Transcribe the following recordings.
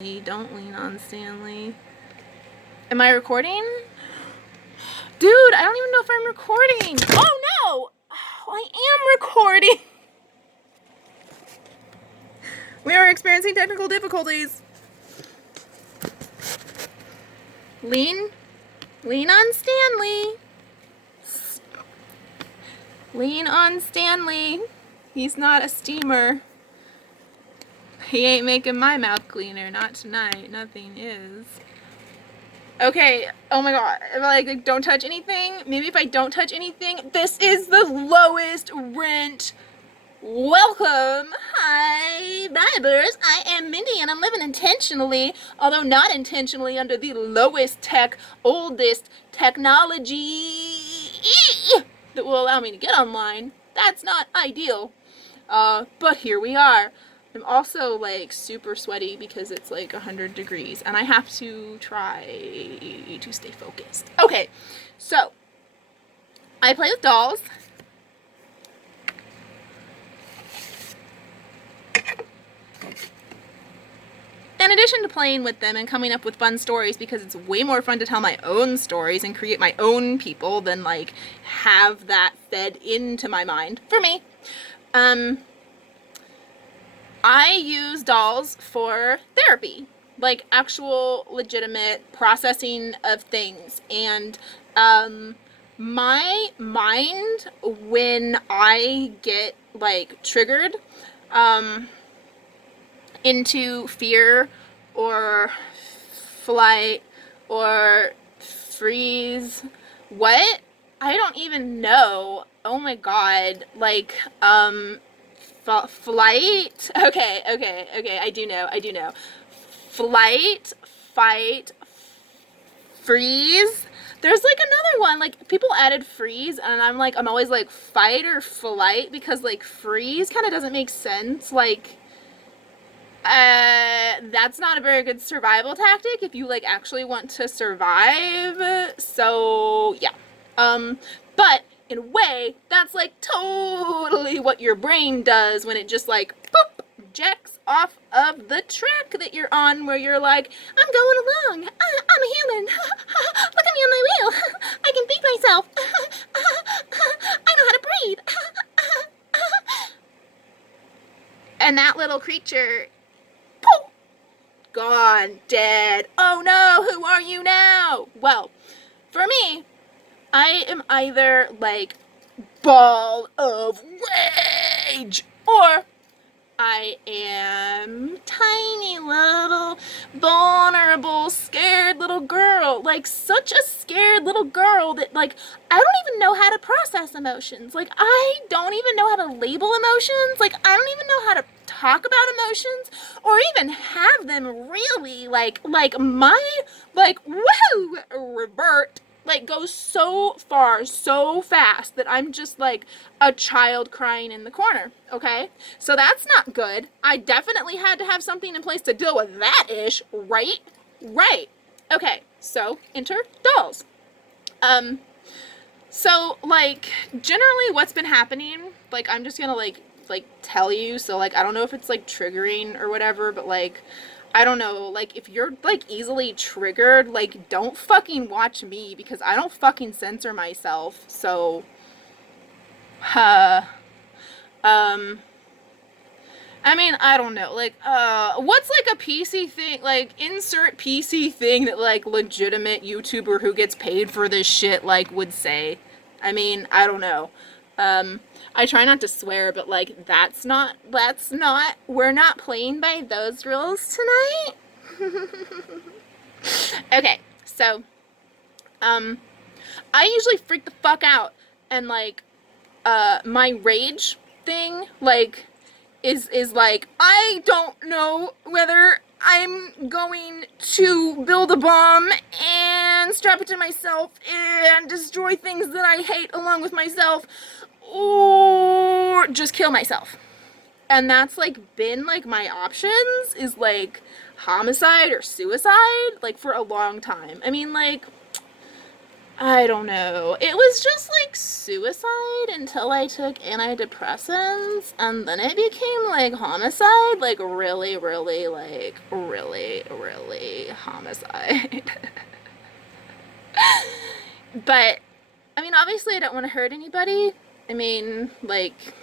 Don't lean on Stanley. Am I recording? Dude, I don't even know if I'm recording. Oh no! Oh, I am recording. We are experiencing technical difficulties. Lean on Stanley. Lean on Stanley. He's not a steamer. He ain't making my mouth cleaner. Not tonight. Nothing is. Okay, oh my god. Like, don't touch anything. Maybe if I don't touch anything. This is the lowest rent. Welcome. Hi, vibers. I am Mindy and I'm living intentionally, although not intentionally, under the lowest tech, oldest technology that will allow me to get online. That's not ideal. But here we are. I'm also like super sweaty because it's like 100 degrees and I have to try to stay focused. Okay, so I play with dolls. In addition to playing with them and coming up with fun stories, because it's way more fun to tell my own stories and create my own people than like have that fed into my mind for me. I use dolls for therapy, like actual legitimate processing of things. And my mind, when I get like triggered into fear or flight or freeze, what? I don't even know. Oh my god, like flight. Okay, I do know. Flight, fight, freeze. There's like another one, like people added freeze and I'm always like fight or flight, because like freeze kind of doesn't make sense. Like that's not a very good survival tactic if you like actually want to survive. So yeah. But in a way, that's like totally what your brain does when it just like boop, jacks off of the track that you're on, where you're like, I'm going along, I'm a human, look at me on my wheel, I can feed myself, I know how to breathe. And that little creature, poof, gone, dead. Oh no, who are you now? Well, for me, I am either like ball of rage, or I am tiny little vulnerable scared little girl, like such a scared little girl that like I don't even know how to process emotions. Like I don't even know how to label emotions. Like I don't even know how to talk about emotions or even have them really. Like my like woo revert like goes so far, so fast that I'm just like a child crying in the corner, okay? So that's not good. I definitely had to have something in place to deal with that ish, right? Right. Okay, so enter dolls. So like generally what's been happening, like I'm just gonna like tell you, so like I don't know if it's like triggering or whatever, but like I don't know, like, if you're, like, easily triggered, like, don't fucking watch me, because I don't fucking censor myself, so, I mean, I don't know, like, what's, like, a PC thing, like, insert PC thing that, like, legitimate YouTuber who gets paid for this shit, like, would say? I mean, I don't know. I try not to swear, but like we're not playing by those rules tonight. Okay, so I usually freak the fuck out, and like my rage thing like is like I don't know whether I'm going to build a bomb and strap it to myself and destroy things that I hate along with myself, or just kill myself. And that's like been like my options, is like homicide or suicide, like for a long time. I mean, like I don't know. It was just like suicide until I took antidepressants, and then it became like homicide, like really, really, like really, really homicide. But, I mean, obviously I don't want to hurt anybody. I mean, like,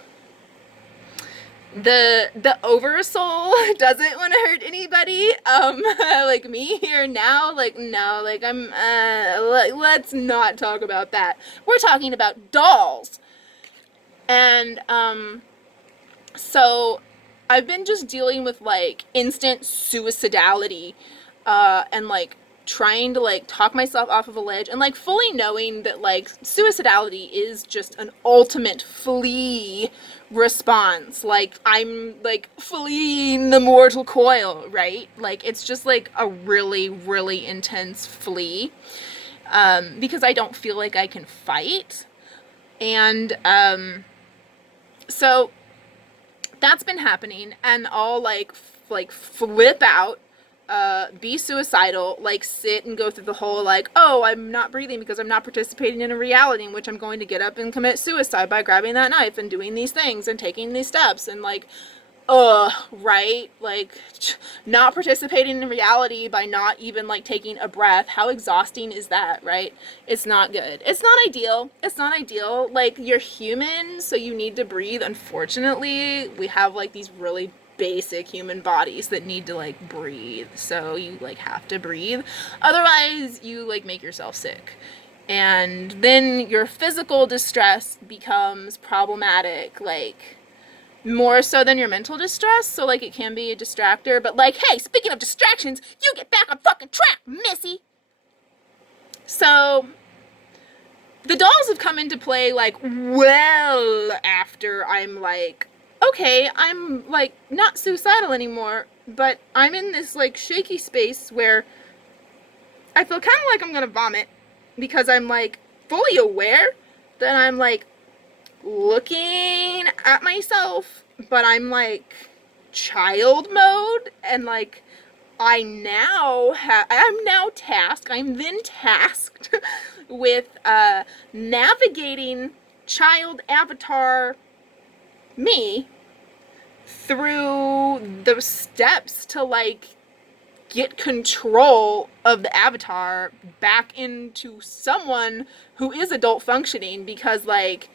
the oversoul doesn't want to hurt anybody, like me here now, like, no, like, let's not talk about that. We're talking about dolls. And, so I've been just dealing with, like, instant suicidality, and, like, trying to, like, talk myself off of a ledge, and, like, fully knowing that, like, suicidality is just an ultimate flee response. Like, I'm, like, fleeing the mortal coil, right? Like, it's just, like, a really, really intense flee, because I don't feel like I can fight. And, so that's been happening, and I'll, like, flip out, be suicidal, like, sit and go through the whole, like, oh, I'm not breathing because I'm not participating in a reality in which I'm going to get up and commit suicide by grabbing that knife and doing these things and taking these steps, and, like, right? Like, not participating in reality by not even, like, taking a breath. How exhausting is that, right? It's not good. It's not ideal. It's not ideal. Like, you're human, so you need to breathe. Unfortunately, we have, like, these really basic human bodies that need to, like, breathe. So you, like, have to breathe. Otherwise, you, like, make yourself sick. And then your physical distress becomes problematic, like, more so than your mental distress, so, like, it can be a distractor, but, like, hey, speaking of distractions, you get back on fucking track, missy! So, the dolls have come into play, like, well after I'm, like, okay, I'm, like, not suicidal anymore, but I'm in this, like, shaky space where I feel kind of like I'm gonna vomit, because I'm, like, fully aware that I'm, like, looking at myself, but I'm, like, child mode, and, like, I'm now tasked with navigating child avatar me through the steps to, like, get control of the avatar back into someone who is adult functioning, because, like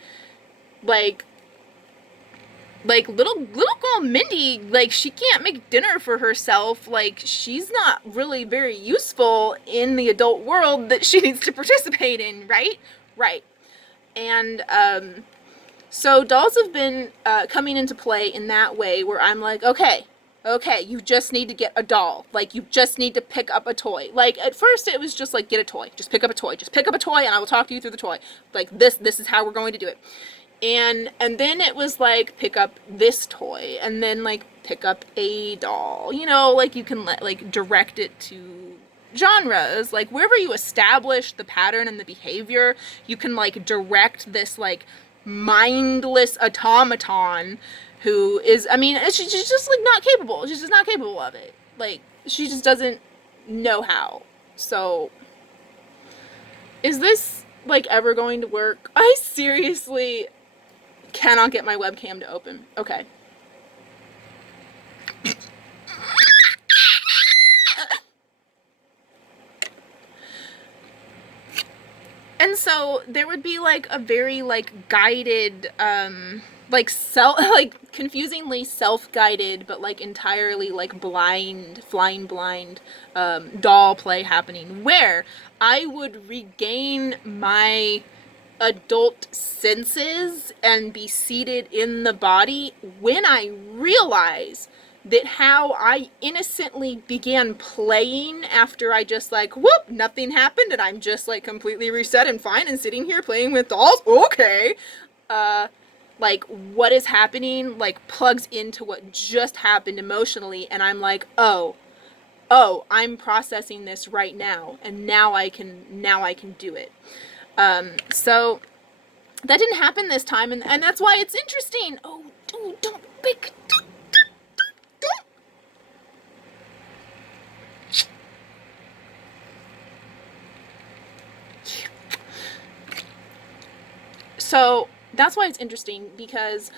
little girl Mindy, like, she can't make dinner for herself. Like, she's not really very useful in the adult world that she needs to participate in, right? Right. And, so dolls have been, coming into play in that way, where I'm like, okay, you just need to get a doll. Like, you just need to pick up a toy. Like, at first it was just like, get a toy. Just pick up a toy. Just pick up a toy and I will talk to you through the toy. Like, this is how we're going to do it. And then it was like, pick up this toy, and then, like, pick up a doll. You know, like, you can direct it to genres. Like, wherever you establish the pattern and the behavior, you can, like, direct this, like, mindless automaton who is, I mean, she's just, like, not capable. She's just not capable of it. Like, she just doesn't know how. So, is this, like, ever going to work? I seriously cannot get my webcam to open. Okay. And so there would be, like, a very, like, guided, like, confusingly self-guided, but, like, entirely, like, flying blind, doll play happening, where I would regain my adult senses and be seated in the body when I realize that how I innocently began playing after I just, like, whoop, nothing happened, and I'm just, like, completely reset and fine and sitting here playing with dolls, okay, like, what is happening, like, plugs into what just happened emotionally, and I'm like, oh, I'm processing this right now, and now I can do it. So that didn't happen this time, and that's why it's interesting. Oh, don't pick. so that's why it's interesting, because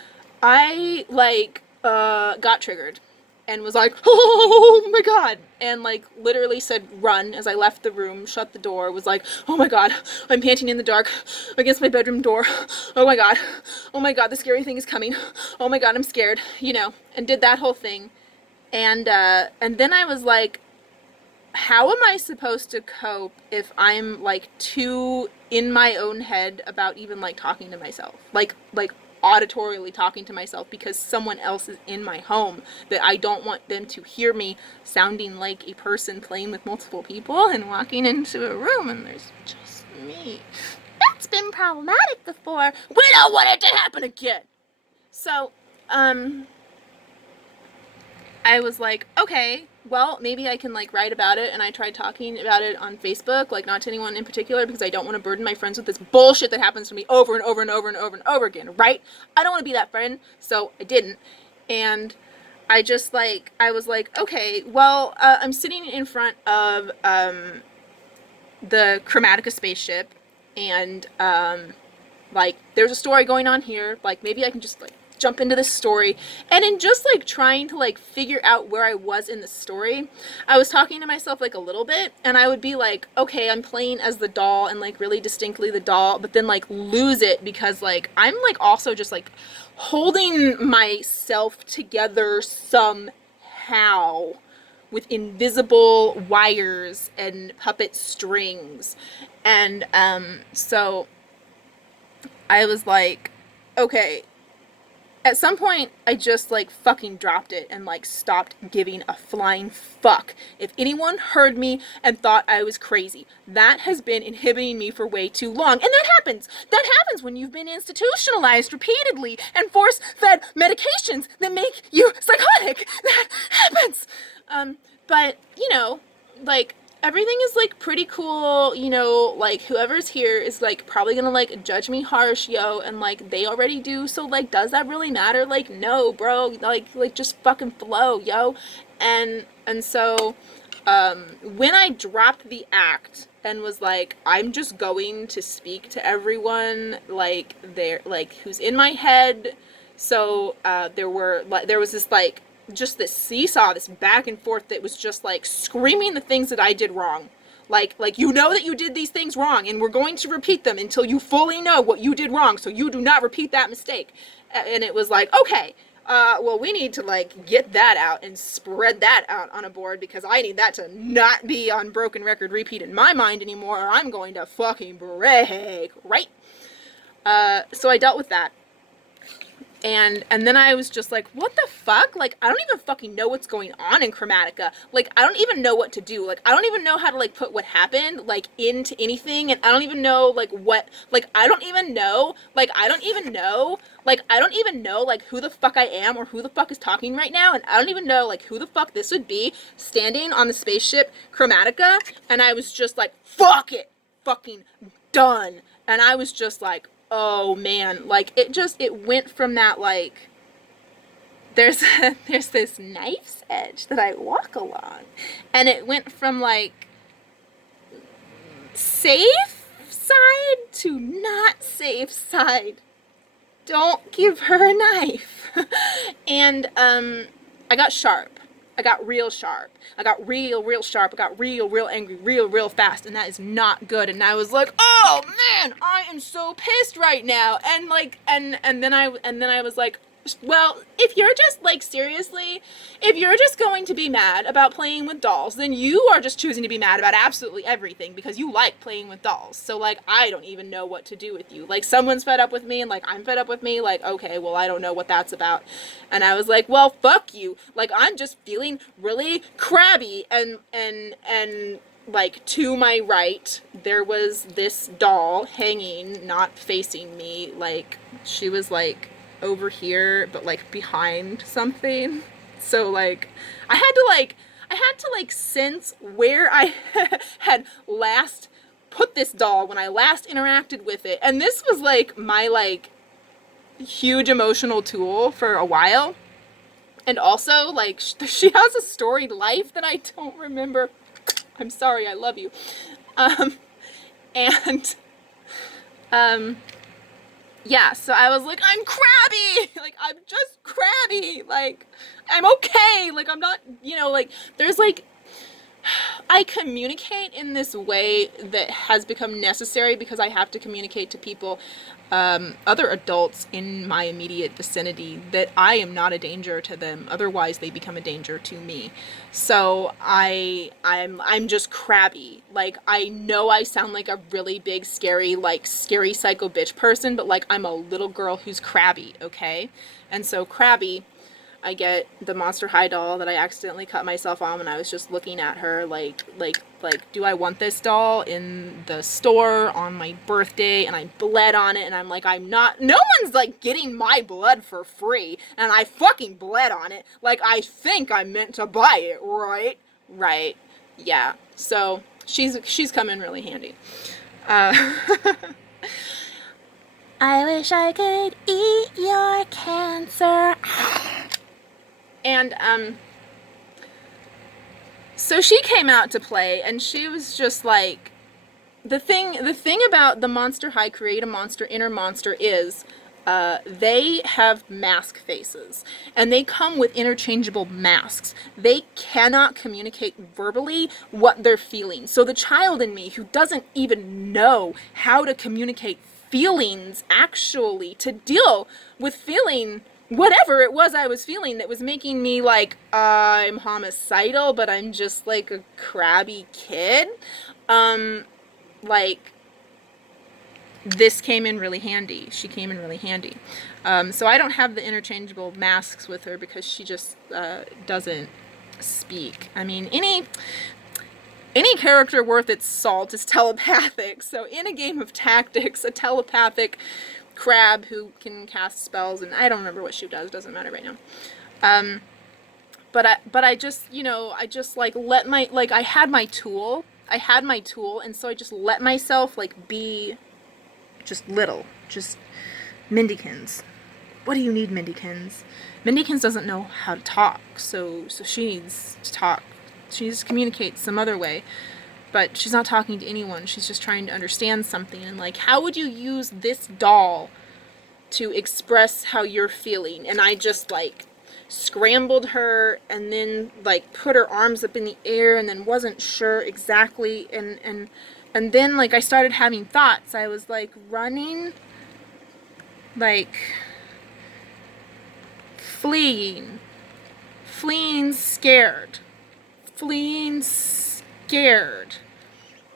I, like, got triggered and was like, oh my god, and like literally said run as I left the room, shut the door, was like, oh my god, I'm panting in the dark against my bedroom door, oh my god, the scary thing is coming, oh my god, I'm scared, you know, and did that whole thing. And then I was like, how am I supposed to cope if I'm like too in my own head about even like talking to myself, like auditorily talking to myself, because someone else is in my home that I don't want them to hear me sounding like a person playing with multiple people and walking into a room and there's just me. That's been problematic before. We don't want it to happen again. So, I was like, okay, well, maybe I can like write about it, and I tried talking about it on Facebook, like not to anyone in particular, because I don't want to burden my friends with this bullshit that happens to me over and over and over and over and over again, right? I don't want to be that friend, so I didn't. And I just like, I was like, okay, well, I'm sitting in front of the Chromatica spaceship, and like there's a story going on here, like maybe I can just like jump into this story. And in just like trying to like figure out where I was in the story, I was talking to myself like a little bit, and I would be like, okay, I'm playing as the doll and like really distinctly the doll, but then like lose it because like I'm like also just like holding myself together somehow with invisible wires and puppet strings. And so I was like, okay, at some point, I just, like, fucking dropped it and, like, stopped giving a flying fuck if anyone heard me and thought I was crazy. That has been inhibiting me for way too long. And that happens! That happens when you've been institutionalized repeatedly and force-fed medications that make you psychotic! That happens! But, you know, like, everything is, like, pretty cool, you know, like, whoever's here is, like, probably gonna, like, judge me harsh, yo, and, like, they already do, so, like, does that really matter? Like, no, bro, like, just fucking flow, yo. And so, when I dropped the act and was like, I'm just going to speak to everyone, like, who's in my head, so, there was this, like, just this seesaw, this back and forth that was just like screaming the things that I did wrong. Like, you know that you did these things wrong, and we're going to repeat them until you fully know what you did wrong, so you do not repeat that mistake. And it was like, okay, well, we need to, like, get that out and spread that out on a board, because I need that to not be on broken record repeat in my mind anymore, or I'm going to fucking break, right? So I dealt with that. And then I was just like, what the fuck? Like, I don't even fucking know what's going on in Chromatica. Like, I don't even know what to do. Like, I don't even know how to, like, put what happened, like, into anything. And I don't even know, like, what, like, I don't even know, like, who the fuck I am or who the fuck is talking right now. And I don't even know, like, who the fuck this would be standing on the spaceship Chromatica. And I was just like, fuck it. Fucking done. And I was just like, oh man, like, it went from that, like, there's this knife's edge that I walk along, and it went from, like, safe side to not safe side. Don't give her a knife. And, I got sharp. I got real sharp. I got real sharp. I got real angry, real fast, and that is not good. And I was like, oh man, I am so pissed right now. And like, and then I was like, well, if you're just, like, seriously, if you're just going to be mad about playing with dolls, then you are just choosing to be mad about absolutely everything because you like playing with dolls. So, like, I don't even know what to do with you. Like, someone's fed up with me, and, like, I'm fed up with me. Like, okay, well, I don't know what that's about. And I was like, well, fuck you. Like, I'm just feeling really crabby. And like, to my right, there was this doll hanging, not facing me. Like, she was, like, over here, but, like, behind something. So, like, I had to sense where I had last put this doll when I last interacted with it. And this was, like, my, like, huge emotional tool for a while. And also, like, she has a storied life that I don't remember. I'm sorry, I love you. yeah, so I was like, I'm crabby! Like, I'm just crabby! Like, I'm okay! Like, I'm not, you know, like, there's like, I communicate in this way that has become necessary because I have to communicate to people, other adults in my immediate vicinity, that I am not a danger to them. Otherwise, they become a danger to me. So I'm just crabby. Like, I know I sound like a really big, scary psycho bitch person, but like, I'm a little girl who's crabby, okay? And so crabby, I get the Monster High doll that I accidentally cut myself on when I was just looking at her like, do I want this doll in the store on my birthday? And I bled on it, and I'm like, no one's like getting my blood for free, and I fucking bled on it. Like, I think I'm meant to buy it, right? Right. Yeah. So she's come in really handy. I wish I could eat your cancer. And, so she came out to play, and she was just like, the thing about the Monster High Create a Monster Inner Monster is, they have mask faces, and they come with interchangeable masks. They cannot communicate verbally what they're feeling. So the child in me, who doesn't even know how to communicate feelings actually, to deal with feeling whatever it was I was feeling that was making me like, I'm homicidal, but I'm just like a crabby kid. Like, this came in really handy. She came in really handy. So I don't have the interchangeable masks with her because she just doesn't speak. I mean, any character worth its salt is telepathic. So in a game of tactics, a telepathic crab who can cast spells, and I don't remember what she does, doesn't matter right now. But I just, you know, I just like let my, like, I had my tool, and so I just let myself like be just little, just Mindykins. What do you need, Mindykins? Mindykins doesn't know how to talk, so she needs to talk. She needs to communicate some other way. But she's not talking to anyone. She's just trying to understand something. And like, how would you use this doll to express how you're feeling? And I just like scrambled her, and then like put her arms up in the air, and then wasn't sure exactly. And then like I started having thoughts. I was like running, like fleeing scared,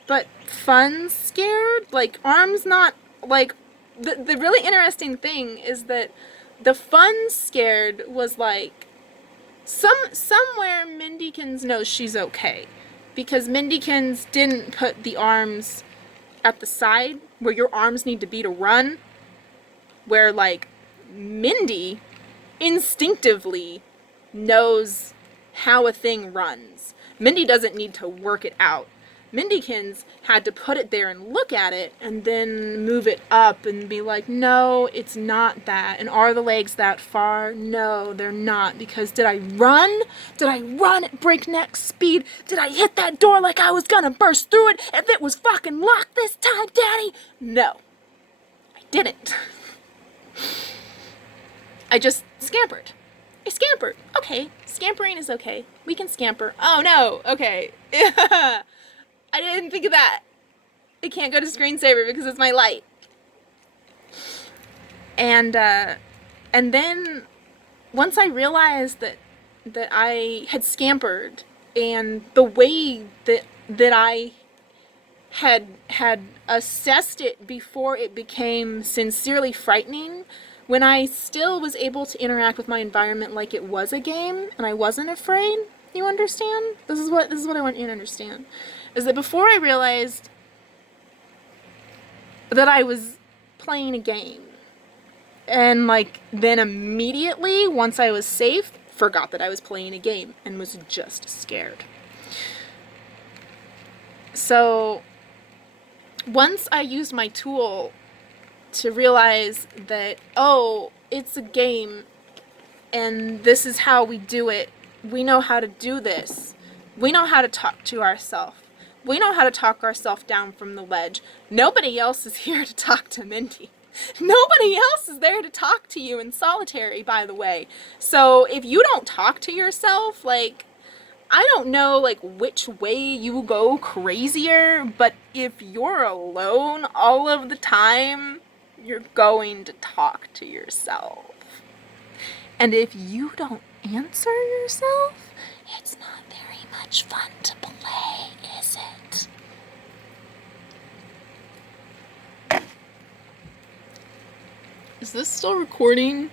but fun scared, like arms not, like, the really interesting thing is that the fun scared was like, somewhere Mindykins knows she's okay, because Mindykins didn't put the arms at the side where your arms need to be to run, where like Mindy instinctively knows how a thing runs. Mindy doesn't need to work it out. Mindykins had to put it there and look at it and then move it up and be like, no, it's not that. And are the legs that far? No, they're not. Because did I run? Did I run at breakneck speed? Did I hit that door like I was gonna burst through it if it was fucking locked this time, Daddy? No, I didn't. I just scampered. I scampered. Okay, scampering is okay. We can scamper. Oh no, okay. I didn't think of that. It can't go to screensaver because it's my light. And then once I realized that I had scampered, and the way that I had assessed it before it became sincerely frightening, when I still was able to interact with my environment like it was a game and I wasn't afraid, you understand? This is what I want you to understand. Is that before I realized that I was playing a game, and like then immediately once I was safe, forgot that I was playing a game and was just scared. So once I used my tool to realize that, oh, it's a game and this is how we do it. We know how to do this. We know how to talk to ourselves. We know how to talk ourselves down from the ledge. Nobody else is here to talk to Mindy. Nobody else is there to talk to you in solitary, by the way. So if you don't talk to yourself, like, I don't know, like, which way you go crazier, but if you're alone all of the time, you're going to talk to yourself. And if you don't answer yourself, it's not very much fun to play, is it? Is this still recording?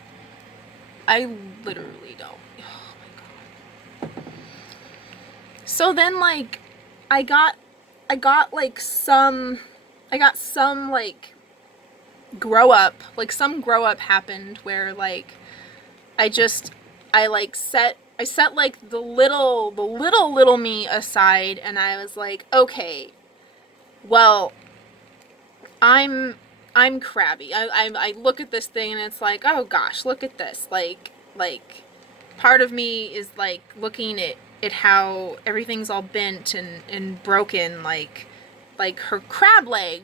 I literally don't. Oh my god. So then, like, I got some like grow up, like some grow up happened where like I set like the little me aside, and I was like, okay, well, I'm crabby. I look at this thing and it's like, oh gosh, look at this. Like part of me is like looking at how everything's all bent and broken, like her crab leg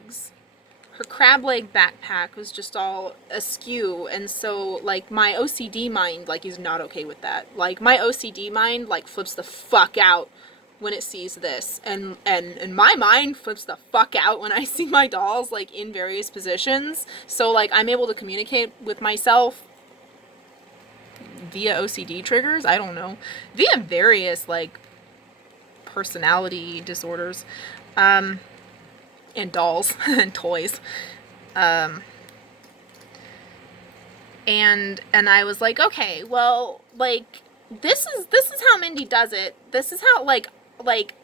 backpack was just all askew, and so like my OCD mind like is not okay with that. Like my OCD mind like flips the fuck out when it sees this, and my mind flips the fuck out when I see my dolls like in various positions. So like I'm able to communicate with myself via OCD triggers, I don't know, via various like personality disorders, and dolls and toys, and I was like, okay, well, like this is how Mindy does it. This is how like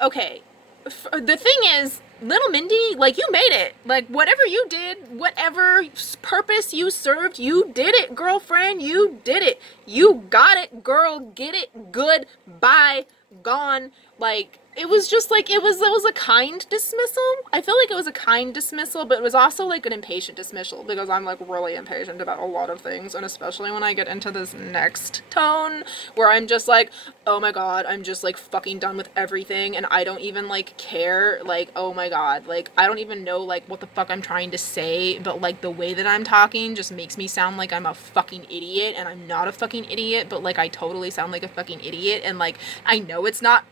okay, the thing is, little Mindy, like, you made it. Like, whatever you did, whatever purpose you served, you did it, girlfriend. You did it. You got it, girl. Get it. Good. Bye. Gone. Like, it was just like, it was a kind dismissal. I feel like it was a kind dismissal, but it was also like an impatient dismissal, because I'm like really impatient about a lot of things, and especially when I get into this next tone where I'm just like, oh my god, I'm just like fucking done with everything, and I don't even like care, like, oh my god, like I don't even know like what the fuck I'm trying to say, but like the way that I'm talking just makes me sound like I'm a fucking idiot, and I'm not a fucking idiot, but like I totally sound like a fucking idiot, and like I know it's not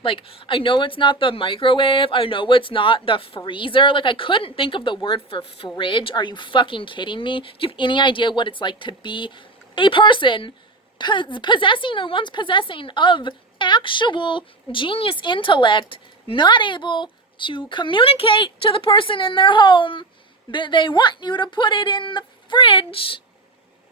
the microwave, I know it's not the freezer, like I couldn't think of the word for fridge. Are you fucking kidding me? Do you have any idea what it's like to be a person possessing or once possessing of actual genius intellect, not able to communicate to the person in their home that they want you to put it in the fridge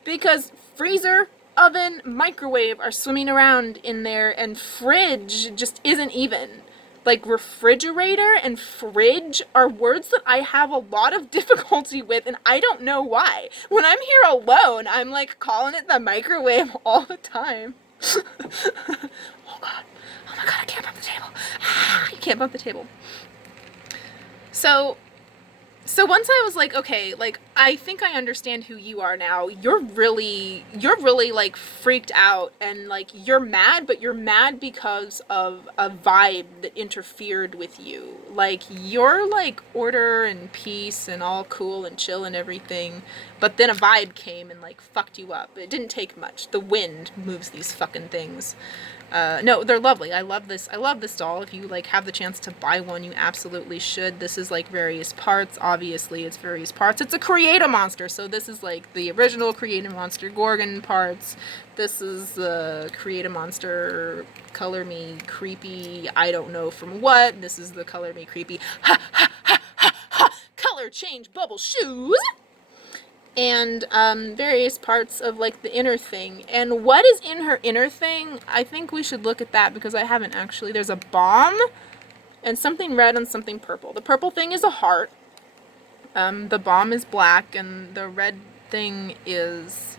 because freezer, oven, microwave are swimming around in there, and fridge just isn't even. Like, refrigerator and fridge are words that I have a lot of difficulty with, and I don't know why. When I'm here alone, I'm like calling it the microwave all the time. Oh god. Oh my god, I can't bump the table. I can't bump the table. So once I was like, okay, like, I think I understand who you are now. You're really, like, freaked out, and, like, you're mad, but you're mad because of a vibe that interfered with you. Like, you're, like, order and peace and all cool and chill and everything, but then a vibe came and, like, fucked you up. It didn't take much. The wind moves these fucking things. No, they're lovely. I love this doll. If you, like, have the chance to buy one, you absolutely should. This is, like, various parts. Obviously, it's various parts. It's a Create-A-Monster, so this is, like, the original Create-A-Monster Gorgon parts. This is the Create-A-Monster Color Me Creepy, I don't know from what. This is the Color Me Creepy, ha, ha, ha, ha, ha, color change bubble shoes. And various parts of like the inner thing. And what is in her inner thing? I think we should look at that, because I haven't actually. There's a bomb and something red and something purple. The purple thing is a heart. The bomb is black, and the red thing is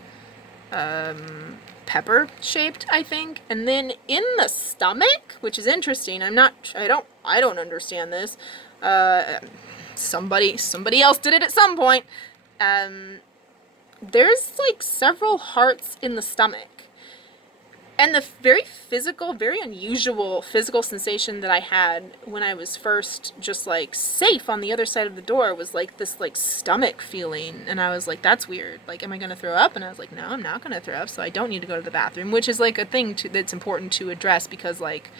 pepper shaped, I think. And then in the stomach, which is interesting, I don't understand this. Somebody else did it at some point. There's like several hearts in the stomach, And the very physical, very unusual physical sensation that I had when I was first just like safe on the other side of the door was like this like stomach feeling. And I was like, that's weird. Like, am I going to throw up? And I was like, no, I'm not going to throw up. So I don't need to go to the bathroom, which is like a thing that's important to address, because like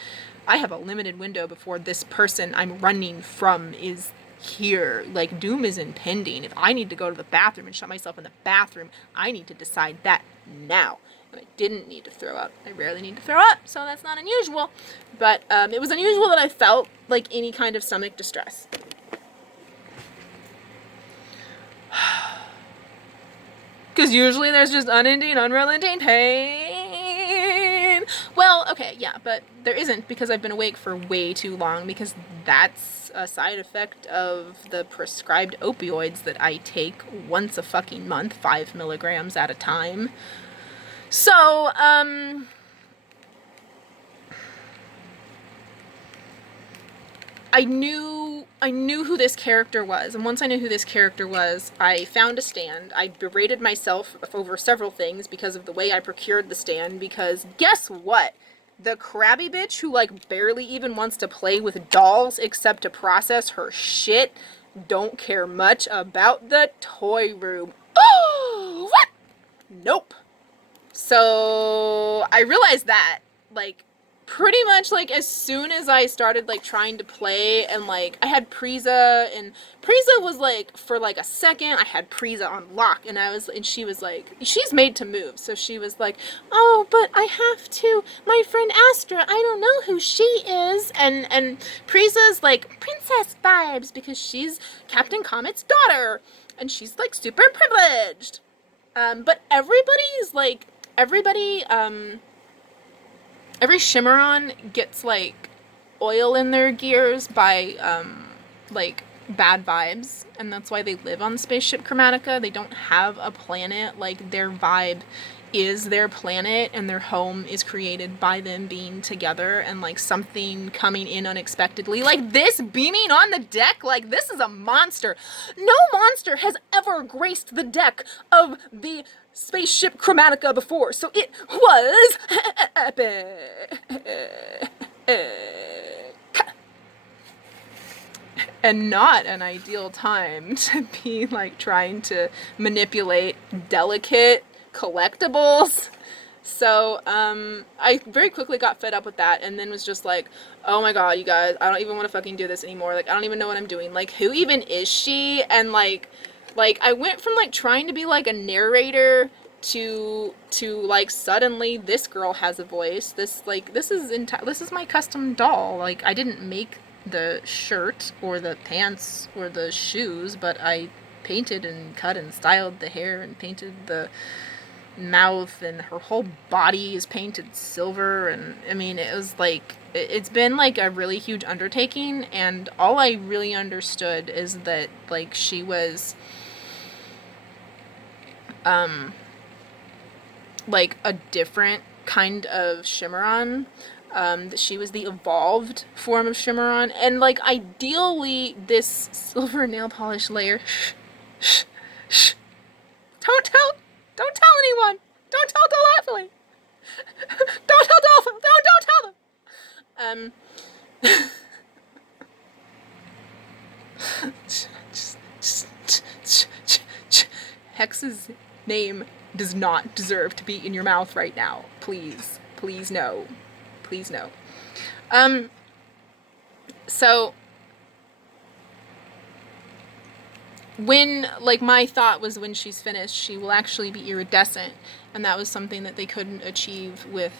I have a limited window before this person I'm running from is here. Like, doom is impending. If I need to go to the bathroom and shut myself in the bathroom, I need to decide that now. I didn't need to throw up. I rarely need to throw up, so that's not unusual. But it was unusual that I felt like any kind of stomach distress. Because usually there's just unending, unrelenting pain. Well, okay, yeah, but there isn't, because I've been awake for way too long, because that's a side effect of the prescribed opioids that I take once a fucking month, 5 milligrams at a time. So, I knew who this character was, and once I knew who this character was, I found a stand. I berated myself over several things because of the way I procured the stand, because guess what? The crabby bitch who, like, barely even wants to play with dolls except to process her shit don't care much about the toy room. Oh, what? Nope. So I realized that, like, pretty much, like, as soon as I started, like, trying to play, and, like, I had Prisa, and Prisa was, like, for, like, a second, I had Prisa on lock, and she was, like, she's made to move, so she was, like, oh, but I have to, my friend Astra, I don't know who she is, and Prisa's, like, princess vibes, because she's Captain Comet's daughter, and she's, like, super privileged, but everybody's, like, every Shimmeron gets, like, oil in their gears by, like, bad vibes, and that's why they live on Spaceship Chromatica. They don't have a planet. Like, their vibe is their planet, and their home is created by them being together, and, like, something coming in unexpectedly, like this beaming on the deck. Like, this is a monster. No monster has ever graced the deck of the Spaceship Chromatica before, so it was epic. And not an ideal time to be, like, trying to manipulate delicate collectibles. So, I very quickly got fed up with that, and then was just like, oh my god, you guys, I don't even want to fucking do this anymore. Like, I don't even know what I'm doing. Like, who even is she? And, like, I went from, like, trying to be, like, a narrator to like, suddenly this girl has a voice. This is my custom doll. Like, I didn't make the shirt or the pants or the shoes, but I painted and cut and styled the hair and painted the mouth, and her whole body is painted silver, and I mean, it was like, it's been like a really huge undertaking, and all I really understood is that, like, she was like a different kind of Shimmeron, that she was the evolved form of Shimmeron, and, like, ideally this silver nail polish layer, don't tell anyone, don't tell Dolphin, don't tell Dolphin, don't tell them. Hex's name does not deserve to be in your mouth right now. Please no. Please no. So when, like, my thought was, when she's finished, she will actually be iridescent, and that was something that they couldn't achieve with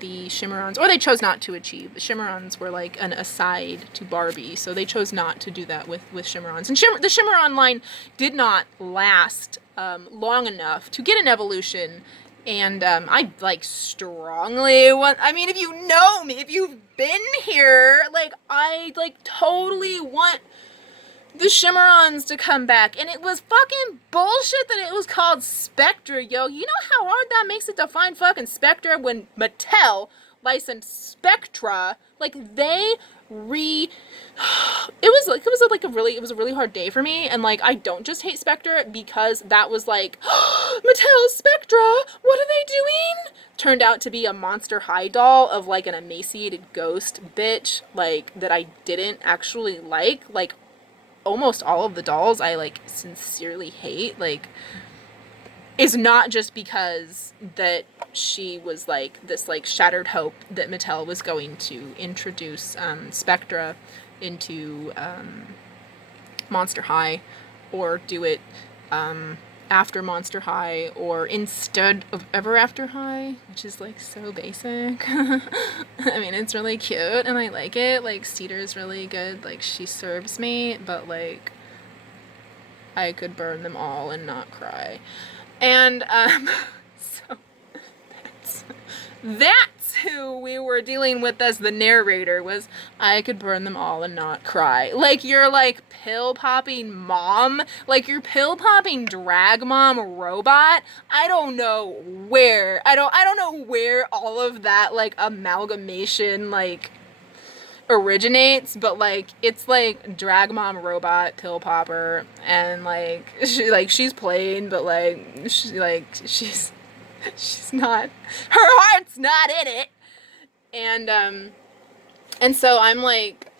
the Shimmerons, or they chose not to achieve. The Shimmerons were like an aside to Barbie, so they chose not to do that with Shimmerons. And the Shimmeron line did not last long enough to get an evolution, and I, like, strongly want, I mean, if you know me, if you've been here, like, I, like, totally want the Shimmerons to come back, and it was fucking bullshit that it was called Spectra, yo. You know how hard that makes it to find fucking Spectra when Mattel licensed Spectra? Like, it was like, it was a really hard day for me. And like, I don't just hate Spectra because that was like, Mattel's Spectra, what are they doing? Turned out to be a Monster High doll of like an emaciated ghost bitch, like, that I didn't actually like. Like, almost all of the dolls I like sincerely hate. Like, is not just because that she was like this like shattered hope that Mattel was going to introduce Spectra into Monster High, or do it after Monster High, or instead of Ever After High, which is like so basic. I mean, it's really cute and I like it. Like, Cedar's really good. Like, she serves me, but like, I could burn them all and not cry. And so that's who we were dealing with as the narrator, was I could burn them all and not cry. Like, you're like pill-popping mom, like you're pill-popping drag mom robot. I don't know where all of that like amalgamation like originates, but like, it's like drag mom robot pill popper, and like she's plain, but like she's not, her heart's not in it. And so I'm like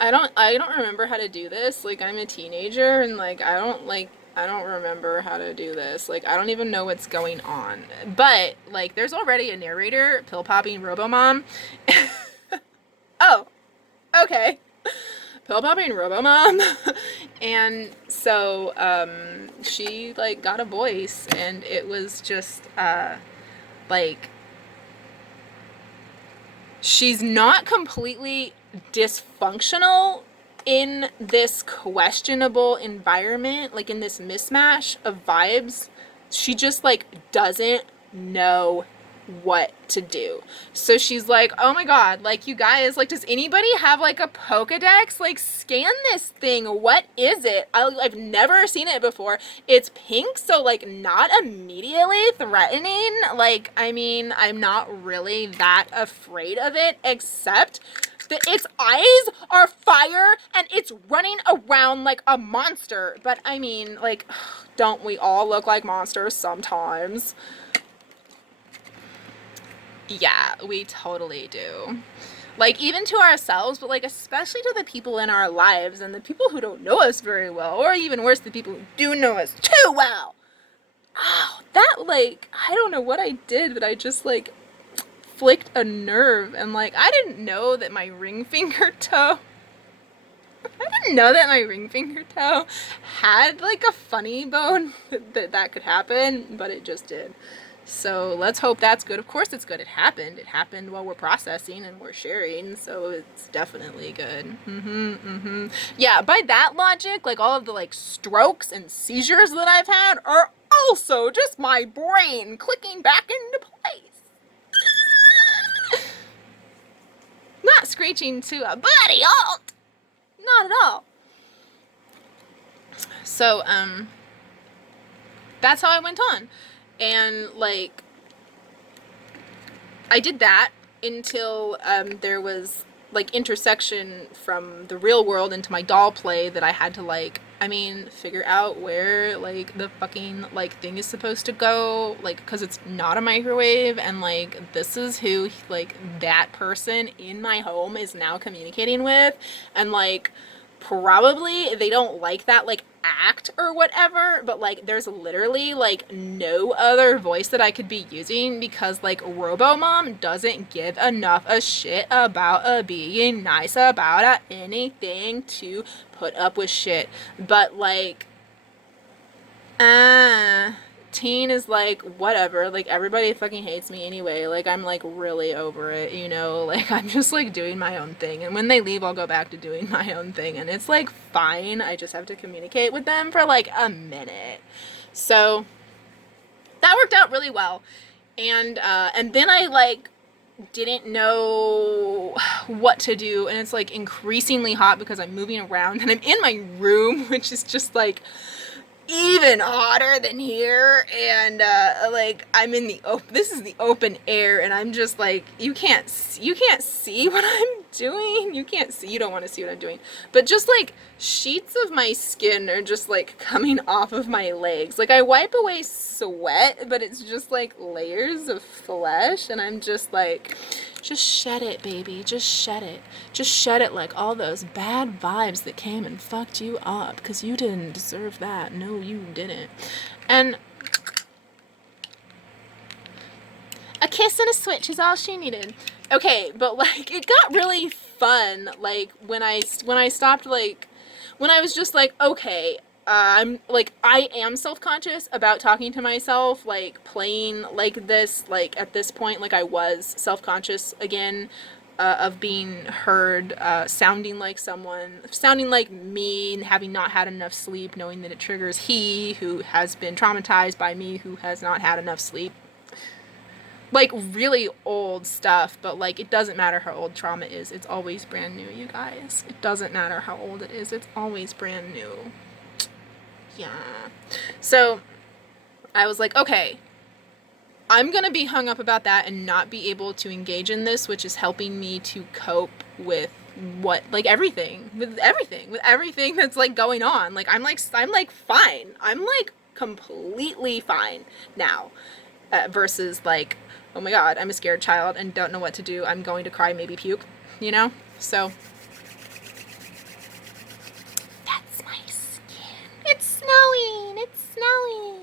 I don't remember how to do this. Like, I'm a teenager and like I don't remember how to do this. Like, I don't even know what's going on. But like, there's already a narrator, pill popping Robomom. Oh, okay. Pill popping Robomom. And so she like got a voice, and it was just like, she's not completely dysfunctional in this questionable environment, like in this mismatch of vibes. She just like doesn't know what to do. So she's like, oh my god, like, you guys, like, does anybody have like a Pokedex? Like, scan this thing. What is it? I've never seen it before. It's pink, so like not immediately threatening. Like, I mean, I'm not really that afraid of it, except that its eyes are fire and it's running around like a monster. But I mean, like, don't we all look like monsters sometimes? Yeah, we totally do. Like, even to ourselves, but like especially to the people in our lives and the people who don't know us very well, or even worse, the people who do know us too well. Oh, that, like, I don't know what I did, but I just like flicked a nerve, and like, I didn't know that my ring finger toe had like a funny bone that could happen, but it just did. So let's hope that's good. Of course it's good. It happened while we're processing and we're sharing, so it's definitely good. Yeah, by that logic, like, all of the like strokes and seizures that I've had are also just my brain clicking back into place. Not screeching to a bloody halt. Not at all. So, that's how I went on. And like, I did that until there was like intersection from the real world into my doll play that I had to like, I mean, figure out where like the fucking like thing is supposed to go, like, because it's not a microwave, and like, this is who like that person in my home is now communicating with, and like, probably they don't like that like act or whatever, but like, there's literally like no other voice that I could be using, because like, Robomom doesn't give enough a shit about being nice about anything to put up with shit. But like, teen is like, whatever, like, everybody fucking hates me anyway, like, I'm like really over it, you know, like, I'm just like doing my own thing, and when they leave I'll go back to doing my own thing, and it's like fine. I just have to communicate with them for like a minute. So that worked out really well. And then I like didn't know what to do, and it's like increasingly hot because I'm moving around and I'm in my room, which is just like even hotter than here, and like I'm in the this is the open air, and I'm just like, you can't see what I'm doing. You don't want to see what I'm doing, but just like sheets of my skin are just like coming off of my legs. Like I wipe away sweat, but it's just like layers of flesh, and I'm just like, just shed it, baby. Just shed it. Just shed it, like all those bad vibes that came and fucked you up, because you didn't deserve that. No, you didn't. And a kiss and a switch is all she needed. Okay, but like it got really fun, like when I stopped, like when I was just like, okay, I'm like, I am self-conscious about talking to myself, like playing like this, like at this point, like I was self-conscious again, of being heard, sounding like someone, sounding like me, and having not had enough sleep, knowing that it triggers he who has been traumatized by me who has not had enough sleep. Like really old stuff, but like it doesn't matter how old trauma is, it's always brand new, you guys. It doesn't matter how old it is, it's always brand new. Yeah. So I was like, okay, I'm gonna be hung up about that and not be able to engage in this, which is helping me to cope with what, like everything that's like going on. Like I'm like fine. I'm like completely fine now, versus like, oh my god, I'm a scared child and don't know what to do. I'm going to cry, maybe puke, you know? So that's my skin. It's snowing. It's snowing.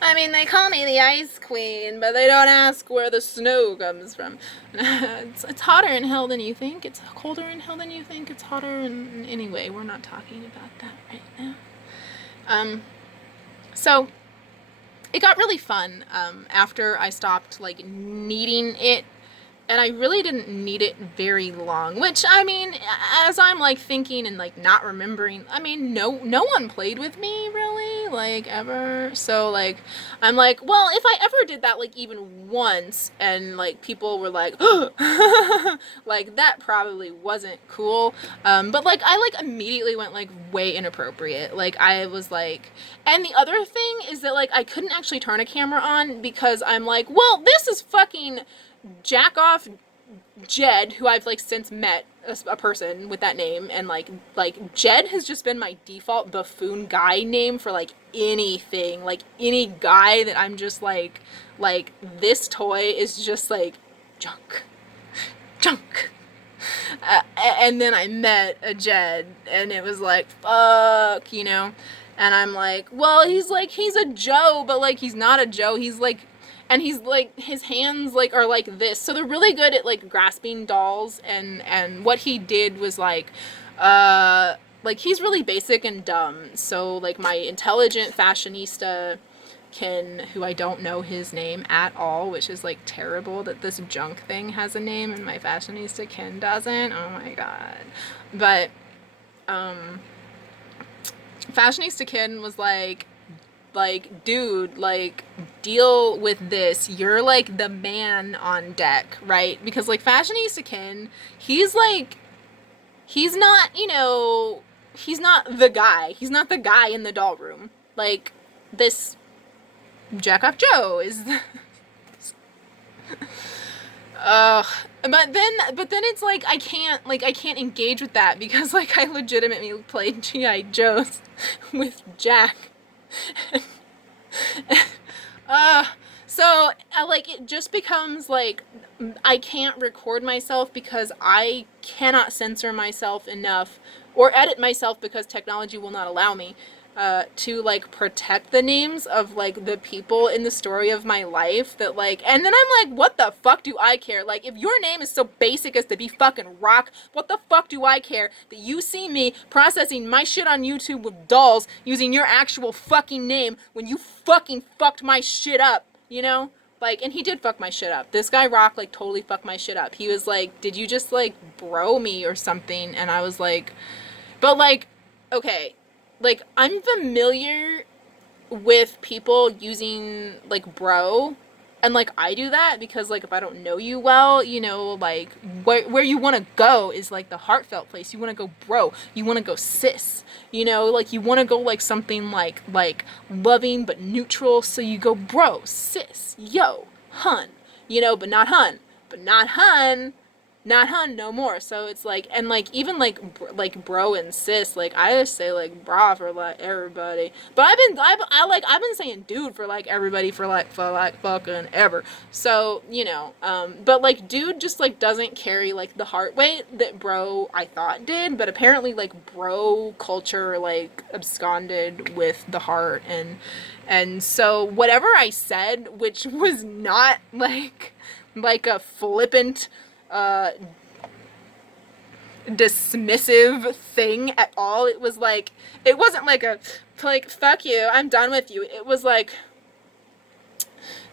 I mean, they call me the Ice Queen, but they don't ask where the snow comes from. It's hotter in hell than you think. It's colder in hell than you think. It's hotter in... Anyway, we're not talking about that right now. So it got really fun after I stopped like needing it, and I really didn't need it very long, which, I mean, as I'm like thinking and like not remembering, I mean, no one played with me really, like ever. So like I'm like, well, if I ever did that like even once and like people were like like that probably wasn't cool, but like I like immediately went like way inappropriate. Like I was like, and the other thing is that like I couldn't actually turn a camera on because I'm like, well, this is fucking jack off Jed, who I've like since met a person with that name, and like Jed has just been my default buffoon guy name for like anything, like any guy that I'm just like this toy is just like junk. And then I met a Jed, and it was like, fuck, you know? And I'm like, well, he's a Joe, but like he's not a Joe. He's like, and he's like, his hands like are like this. So they're really good at like grasping dolls, and what he did was like he's really basic and dumb. So like my intelligent fashionista Ken, who I don't know his name at all, which is like terrible that this junk thing has a name and my fashionista Ken doesn't. Oh my god. But fashionista Ken was like, dude, like, deal with this. You're like the man on deck, right? Because like fashionista Ken, he's like, he's not, you know, he's not the guy. He's not the guy in the doll room. Like this Jack Off Joe is but then it's like I can't engage with that because like I legitimately played G.I. Joes with Jack. So like it just becomes like I can't record myself because I cannot censor myself enough or edit myself because technology will not allow me to like protect the names of like the people in the story of my life that like, and then I'm like, what the fuck do I care? Like if your name is so basic as to be fucking Rock, what the fuck do I care that you see me processing my shit on YouTube with dolls using your actual fucking name when you fucking fucked my shit up, you know? Like, and he did fuck my shit up. This guy Rock like totally fucked my shit up. He was like, did you just like bro me or something? And I was like, but like, okay, like, I'm familiar with people using, like, bro And, like, I do that because, like, if I don't know you well, you know, like, where you want to go is, like, the heartfelt place. You want to go bro. You want to go sis. You know, like, you want to go, like, something, like, loving but neutral. So you go bro, sis, yo, hun. You know, but not hun. But not hun. Not hun no more. So it's like, and like even like bro and sis, like I just say like bra for like everybody. But I've been saying dude for like everybody for like fucking ever. So, you know, but like dude just like doesn't carry like the heart weight that bro I thought did, but apparently like bro culture like absconded with the heart, and so whatever I said, which was not like a flippant dismissive thing at all. It was like, it wasn't like a, like, fuck you, I'm done with you. It was like,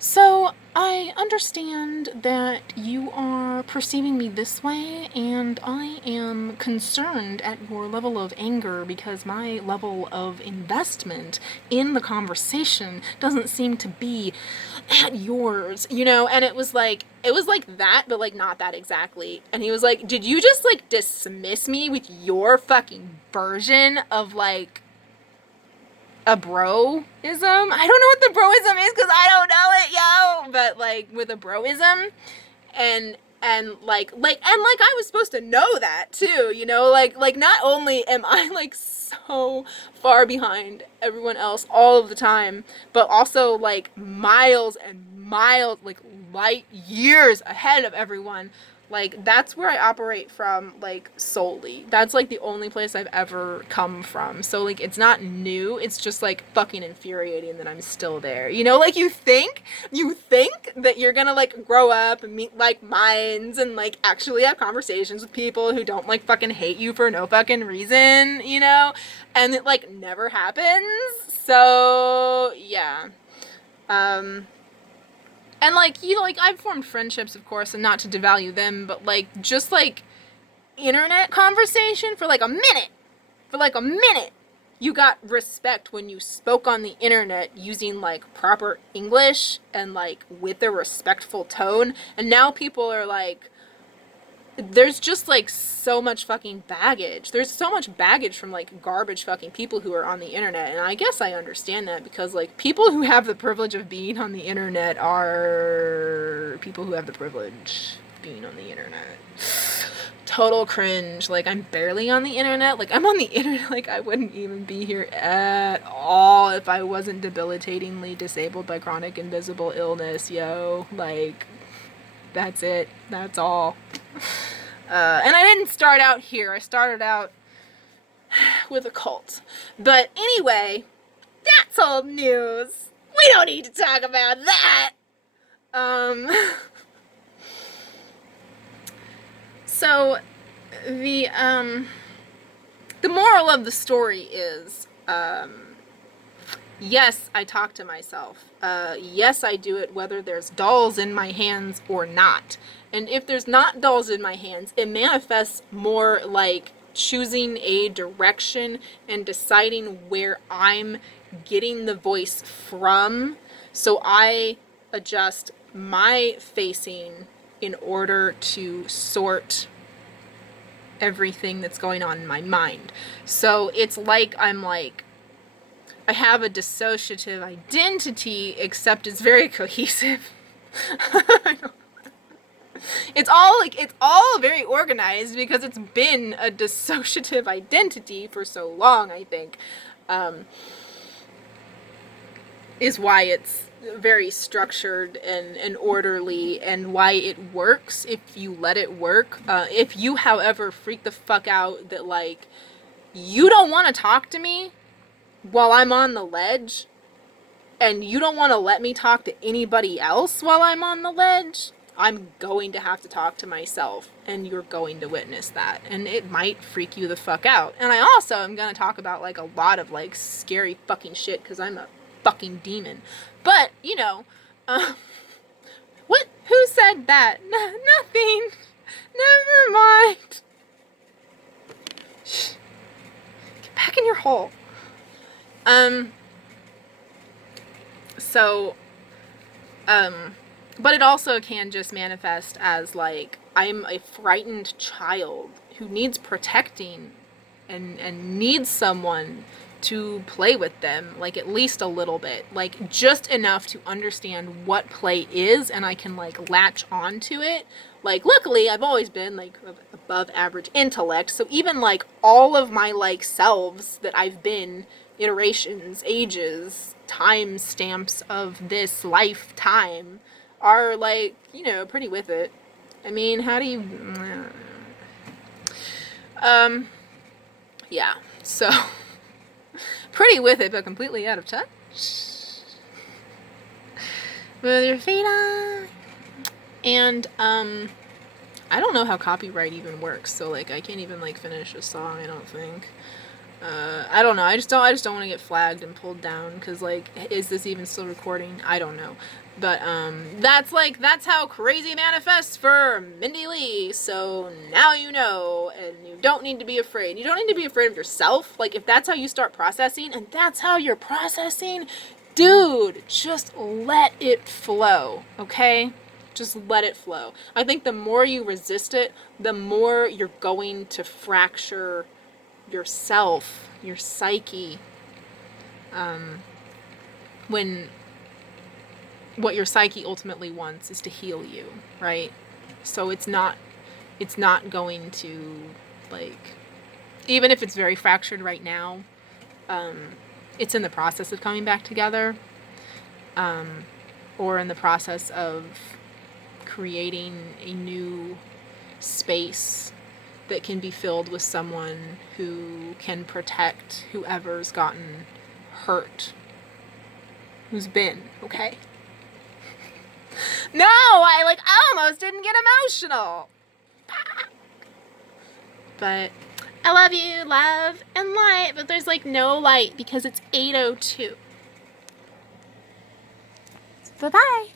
so I understand that you are perceiving me this way, and I am concerned at your level of anger because my level of investment in the conversation doesn't seem to be at yours, you know? And it was like that, but like not that exactly. And he was like, did you just like dismiss me with your fucking version of like a broism? I don't know what the broism is because I don't know it, yo. But like with a broism, and like I was supposed to know that too, you know, like not only am I like so far behind everyone else all of the time, but also like miles and miles, like light years ahead of everyone. Like that's where I operate from, like solely. That's like the only place I've ever come from. So like it's not new, it's just like fucking infuriating that I'm still there. You know, like you think that you're gonna like grow up and meet like minds and like actually have conversations with people who don't like fucking hate you for no fucking reason, you know? And it like never happens. So yeah. And, like, you know, like, I've formed friendships, of course, and not to devalue them, but, like, just, like, internet conversation for, like, a minute. For, like, a minute. You got respect when you spoke on the internet using, like, proper English and, like, with a respectful tone. And now people are, like, there's just like so much fucking baggage. There's so much baggage from like garbage fucking people who are on the internet. And I guess I understand that because like people who have the privilege of being on the internet are people who have the privilege of being on the internet. Total cringe. Like I'm barely on the internet. Like I'm on the internet. Like I wouldn't even be here at all if I wasn't debilitatingly disabled by chronic invisible illness, yo. Like that's it. That's all. And I didn't start out here. I started out with a cult. But anyway, that's old news. We don't need to talk about that. So the moral of the story is, yes, I talk to myself. Yes, I do it whether there's dolls in my hands or not. And if there's not dolls in my hands, it manifests more like choosing a direction and deciding where I'm getting the voice from. So I adjust my facing in order to sort everything that's going on in my mind. So it's like I'm like, I have a dissociative identity, except it's very cohesive. It's all very organized because it's been a dissociative identity for so long, I think. Is why it's very structured and orderly, and why it works if you let it work. If you, however, freak the fuck out that, like, you don't want to talk to me while I'm on the ledge, and you don't want to let me talk to anybody else while I'm on the ledge, I'm going to have to talk to myself, and you're going to witness that, and it might freak you the fuck out. And I also am going to talk about, like, a lot of, like, scary fucking shit, because I'm a fucking demon. But, you know, what? Who said that? Nothing. Never mind. Shh. Get back in your hole. So, But it also can just manifest as like, I'm a frightened child who needs protecting and needs someone to play with them, like at least a little bit, like just enough to understand what play is, and I can like latch onto it. Like luckily I've always been like above average intellect, so even like all of my like selves that I've been, iterations, ages, time stamps of this lifetime, are like, you know, pretty with it. I mean, how do you yeah, so pretty with it, but completely out of touch with your feet on. And I don't know how copyright even works, so like I can't even like finish a song, I don't think. I don't know. I just don't want to get flagged and pulled down, because like, is this even still recording? I don't know. But that's how crazy manifests for Mindy Lee. So now you know, and you don't need to be afraid. You don't need to be afraid of yourself. Like if that's how you start processing, and that's how you're processing, dude, just let it flow, okay? Just let it flow. I think the more you resist it, the more you're going to fracture yourself, your psyche, when what your psyche ultimately wants is to heal you, right? So it's not going to, like, even if it's very fractured right now, it's in the process of coming back together, or in the process of creating a new space that can be filled with someone who can protect whoever's gotten hurt, who's been, okay? No, I almost didn't get emotional. But I love you, love and light, but there's like no light because it's 8:02. Bye-bye.